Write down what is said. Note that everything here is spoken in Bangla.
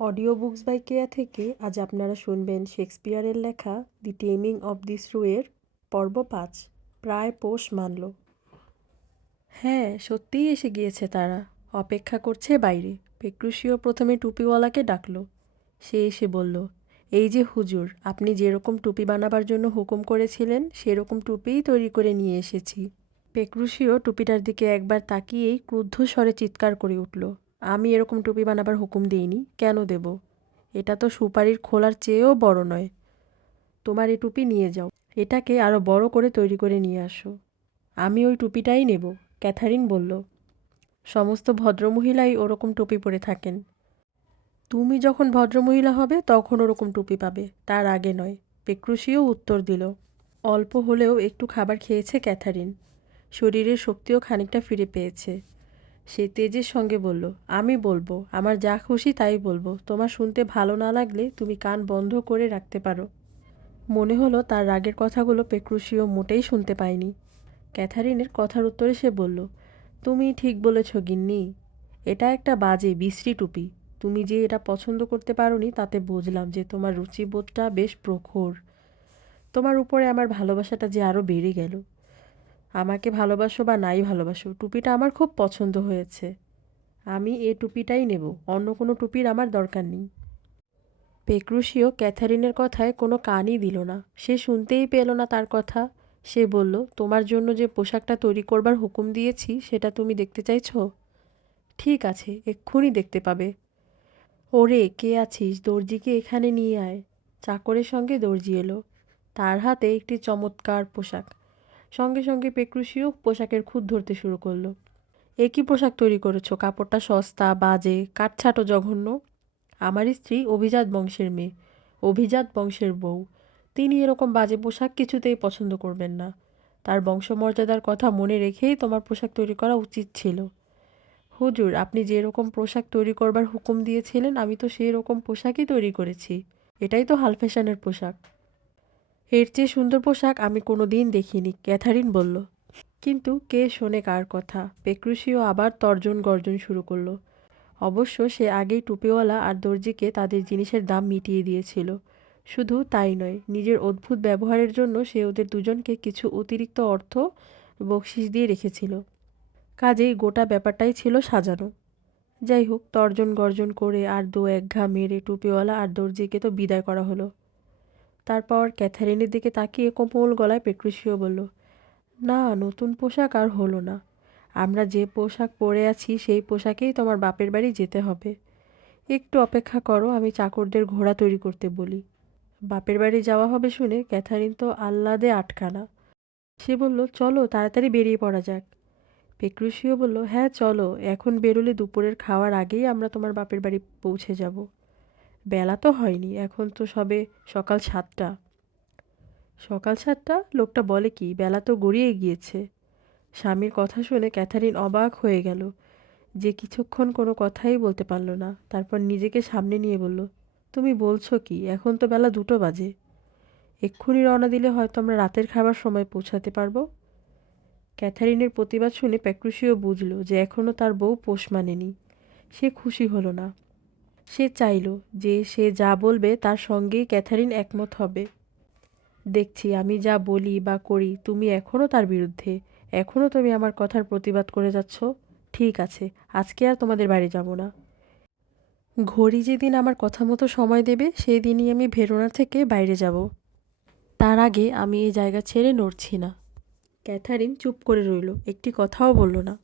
অডিও বুকস বাই কেয়া থেকে আজ আপনারা শুনবেন শেক্সপিয়ারের লেখা দি টেমিং অব দি শ্রুয়ের পর্ব ৫। প্রায় পৌষ মানল। হ্যাঁ, সত্যিই এসে গিয়েছে তারা। অপেক্ষা করছে বাইরে। পেক্রুশিও প্রথমে টুপিওয়ালাকে ডাকল। সে এসে বলল, এই যে হুজুর, আপনি যেরকম টুপি বানাবার জন্য হুকুম করেছিলেন সেরকম টুপিই তৈরি করে নিয়ে এসেছি। পেক্রুশিও টুপিটার দিকে একবার তাকিয়েই ক্রুদ্ধ স্বরে চিৎকার করে উঠল, আমি এরকম টুপি বানাবার হুকুম দিইনি, কেন দেব? এটা তো সুপারির খোলার চেয়েও বড় নয়। তোমার এই টুপি নিয়ে যাও, এটাকে আরও বড় করে তৈরি করে নিয়ে আসো। আমি ওই টুপিটাই নেব, ক্যাথারিন বলল। সমস্ত ভদ্রমহিলাই ওরকম টুপি পরে থাকেন। তুমি যখন ভদ্রমহিলা হবে তখন ওরকম টুপি পাবে, তার আগে নয়। পেক্রুশিও উত্তর দিল। অল্প হলেও একটু খাবার খেয়েছে ক্যাথারিন। শরীরের শক্তিও খানিকটা ফিরে পেয়েছে। সে তেজের সঙ্গে বলল, আমি বলবো, আমার যা খুশি তাই বলবো। তোমার শুনতে ভালো না লাগলে তুমি কান বন্ধ করে রাখতে পারো। মনে হলো তার রাগের কথাগুলো পেক্রুশিও মোটেই শুনতে পায়নি। ক্যাথারিনের কথার উত্তরে সে বলল, তুমি ঠিক বলেছ গিন্নি। এটা একটা বাজে বিশ্রী টুপি। তুমি যে এটা পছন্দ করতে পারোনি তাতে বুঝলাম যে তোমার রুচিবোধটা বেশ প্রখর। তোমার উপরে আমার ভালোবাসাটা যে আরও বেড়ে গেল। আমাকে ভালোবাসো বা নাই ভালোবাসো, টুপিটা আমার খুব পছন্দ হয়েছে। আমি এ টুপিটাই নেব, অন্য কোনো টুপির আমার দরকার নেই। পেক্রুশিও ক্যাথারিনের কথায় কোনো কানই দিল না। সে শুনতেই পেল না তার কথা। সে বলল, তোমার জন্য যে পোশাকটা তৈরি করবার হুকুম দিয়েছি সেটা তুমি দেখতে চাইছ? ঠিক আছে, এক্ষুনি দেখতে পাবে। ওরে, কে আছিস? দর্জিকে এখানে নিয়ে আয়। চাকরের সঙ্গে দর্জি এলো। তার হাতে একটি চমৎকার পোশাক। সঙ্গে সঙ্গে পেক্রুশিও পোশাকের খুঁত ধরতে শুরু করলো। এ কী পোশাক তৈরি করেছো? কাপড়টা সস্তা, বাজে, কাটছাঁটো, জঘন্য। আমার স্ত্রী অভিজাত বংশের মেয়ে, অভিজাত বংশের বউ। তিনি এরকম বাজে পোশাক কিছুতেই পছন্দ করবেন না। তার বংশমর্যাদার কথা মনে রেখেই তোমার পোশাক তৈরি করা উচিত ছিল। হুজুর, আপনি যে রকম পোশাক তৈরি করবার হুকুম দিয়েছিলেন আমি তো সেই রকম পোশাকই তৈরি করেছি। এটাই তো হাল ফ্যাশনের পোশাক। এর চেয়ে সুন্দর পোশাক আমি কোনো দিন দেখিনি, ক্যাথারিন বলল। কিন্তু কে শোনে কার কথা? পেক্রুশিও আবার তর্জন গর্জন শুরু করলো। অবশ্য সে আগেই টুপিওয়ালা আর দর্জিকে তাদের জিনিসের দাম মিটিয়ে দিয়েছিল। শুধু তাই নয়, নিজের অদ্ভুত ব্যবহারের জন্য সে ওদের দুজনকে কিছু অতিরিক্ত অর্থ বকশিশ দিয়ে রেখেছিল। কাজেই গোটা ব্যাপারটাই ছিল সাজানো। যাই হোক, তর্জন গর্জন করে আর দু এক ঘা মেরে টুপিওয়ালা আর দর্জিকে তো বিদায় করা হলো। তারপর ক্যাথারিনের দিকে তাকিয়ে কোমল গলায় পেক্রুশিও বলল, না, নতুন পোশাক আর হলো না। আমরা যে পোশাক পরে আছি সেই পোশাকেই তোমার বাপের বাড়ি যেতে হবে। একটু অপেক্ষা করো, আমি চাকরদের ঘোড়া তৈরি করতে বলি। বাপের বাড়ি যাওয়া হবে শুনে ক্যাথারিন তো আহ্লাদে আটখানা। সে বলল, চলো তাড়াতাড়ি বেরিয়ে পড়া যাক। পেক্রুশিও বলল, হ্যাঁ চলো, এখন বেরোলে দুপুরের খাওয়ার আগেই আমরা তোমার বাপের বাড়ি পৌঁছে যাব। বেলা তো হয়নি, এখন তো সবে সকাল 7টা। সকাল 7টা? লোকটা বলে কি? বেলা তো গড়িয়ে গিয়েছে। স্বামীর কথা শুনে ক্যাথারিন অবাক হয়ে গেল, যে কিছুক্ষণ কোনো কথাই বলতে পারল না। তারপর নিজেকে সামনে নিয়ে বলল, তুমি বলছো কি? এখন তো বেলা 2টো বাজে। এক্ষুনি রওনা দিলে হয়তো আমরা রাতের খাবার সময় পৌঁছাতে পারবো। ক্যাথারিনের প্রতিবাদ শুনে প্যাক্রুশিও বুঝল যে এখনও তার বউ পোষ মানেনি। সে খুশি হলো না। সে চাইল যে সে যা বলবে তার সঙ্গেই ক্যাথারিন একমত হবে। দেখছি আমি যা বলি বা করি তুমি এখনও তার বিরুদ্ধে। এখনও তুমি আমার কথার প্রতিবাদ করে যাচ্ছ। ঠিক আছে, আজকে আর তোমাদের বাড়ি যাব না। ঘড়ি যেদিন আমার কথা মতো সময় দেবে সেই দিনই আমি ভেরোনা থেকে বাইরে যাব। তার আগে আমি এই জায়গা ছেড়ে নড়ছি না। ক্যাথারিন চুপ করে রইল, একটি কথাও বলল না।